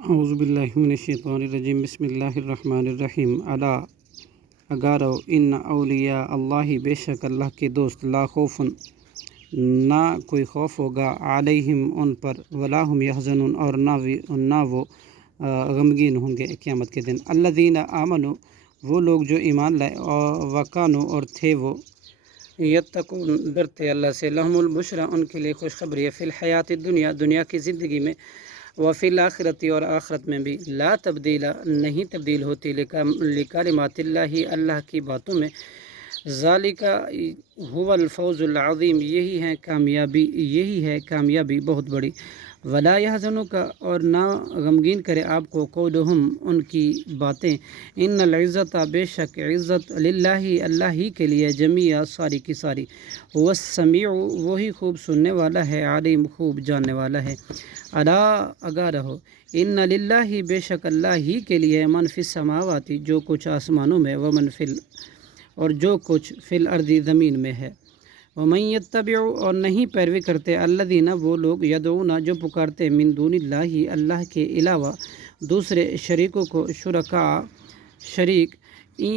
اعوذ باللہ من الشیطان الرجیم بسم اللہ الرحمن الرحیم الا اگارو ان اولیاء اللہ بے شک اللہ کے دوست لا خوف نہ کوئی خوف ہوگا علیہم ان پر ولا هم یحزنون اور نہ وہ غمگین ہوں گے قیامت کے دن۔ الذین آمنوا وہ لوگ جو ایمان لائے اور وکانوا اور تھے وہ یتقون ڈرتے اللہ سے لہم البشریٰ ان کے لیے خوشخبری ہے فی الحیات الدنیا دنیا کی زندگی میں وفی الآخرتی اور آخرت میں بھی لا تبدیل نہیں تبدیل ہوتی لکلمات اللہ اللہ کی باتوں میں ذالک هو الفوز العظیم یہی ہے کامیابی بہت بڑی۔ ولا یحزنک اور نہ غمگین کرے آپ کو قولہم ان کی باتیں ان العزت بے شک عزت للہ اللہ ہی کے لیے جمیع ساری کی ساری هو السمیع وہی خوب سننے والا ہے علیم خوب جاننے والا ہے۔ الا آگاہ رہو ان للہ بے شک اللہ ہی کے لیے من فی السماوات جو کچھ آسمانوں میں ومن فی اور جو کچھ فی الارض زمین میں ہے۔ ومن یتبع اور نہیں پیروی کرتے الذین وہ لوگ یدعون جو پکارتے من دون اللہ اللہ کے علاوہ دوسرے شریکوں کو شرکاء شریک ان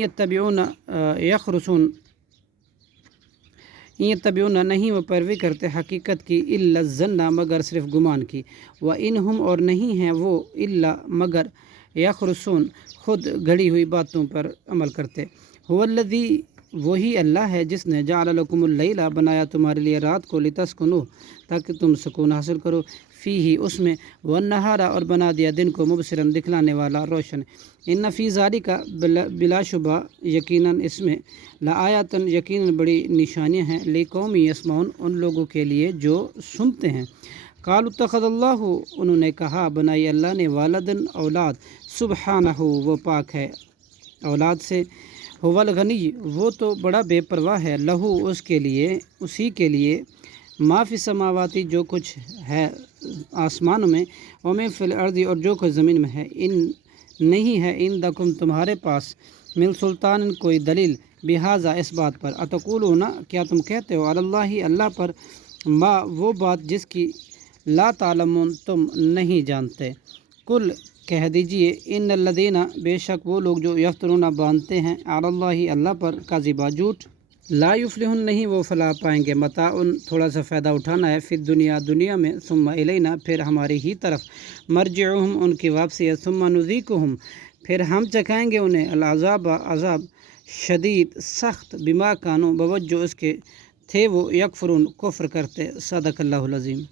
یتبعون نہیں وہ پیروی کرتے حقیقت کی الا الظن مگر صرف گمان کی وانہم اور نہیں ہیں وہ الا مگر یخرصون خود گھڑی ہوئی باتوں پر عمل کرتے۔ هو الذی وہی اللہ ہے جس نے جعل لکم اللیل بنایا تمہارے لیے رات کو لتسکنوا تاکہ تم سکون حاصل کرو فیہ اس میں والنہار اور بنا دیا دن کو مبصرا دکھلانے والا روشن ان فی ذالک بلا شبہ یقیناً اس میں لآیاتن یقیناً بڑی نشانیاں ہیں لقوم یسمعون ان لوگوں کے لیے جو سنتے ہیں۔ قالوا اتخذ اللہ انہوں نے کہا بنائی اللہ نے والدن اولاد سبحانہ وہ پاک ہے اولاد سے هو الغنی وہ تو بڑا بے پرواہ ہے لہو اسی کے لیے ما فی السماوات جو کچھ ہے آسمانوں میں وما فی الارض اور جو کچھ زمین میں ہے ان نہیں ہے عندکم تمہارے پاس من سلطان کوئی دلیل بہذا اس بات پر اتقولون کیا تم کہتے ہو علی اللہ اللہ پر ما وہ بات جس کی لا تعلمون تم نہیں جانتے۔ کل کہہ دیجئے ان الذین بے شک وہ لوگ جو یفترون باندھتے ہیں علی اللہ اللہ پر کذبا جھوٹ لا یفلحون نہیں وہ فلاح پائیں گے متاع تھوڑا سا فائدہ اٹھانا ہے فی دنیا میں ثم الینا پھر ہماری ہی طرف مرجعہم ان کی واپسی ہے ثم نذیقہم پھر ہم چکھائیں گے انہیں العذاب عذاب شدید سخت بما کانوا بوجہ اس کے تھے وہ یکفرون کفر کرتے۔ صدق اللہ العظیم۔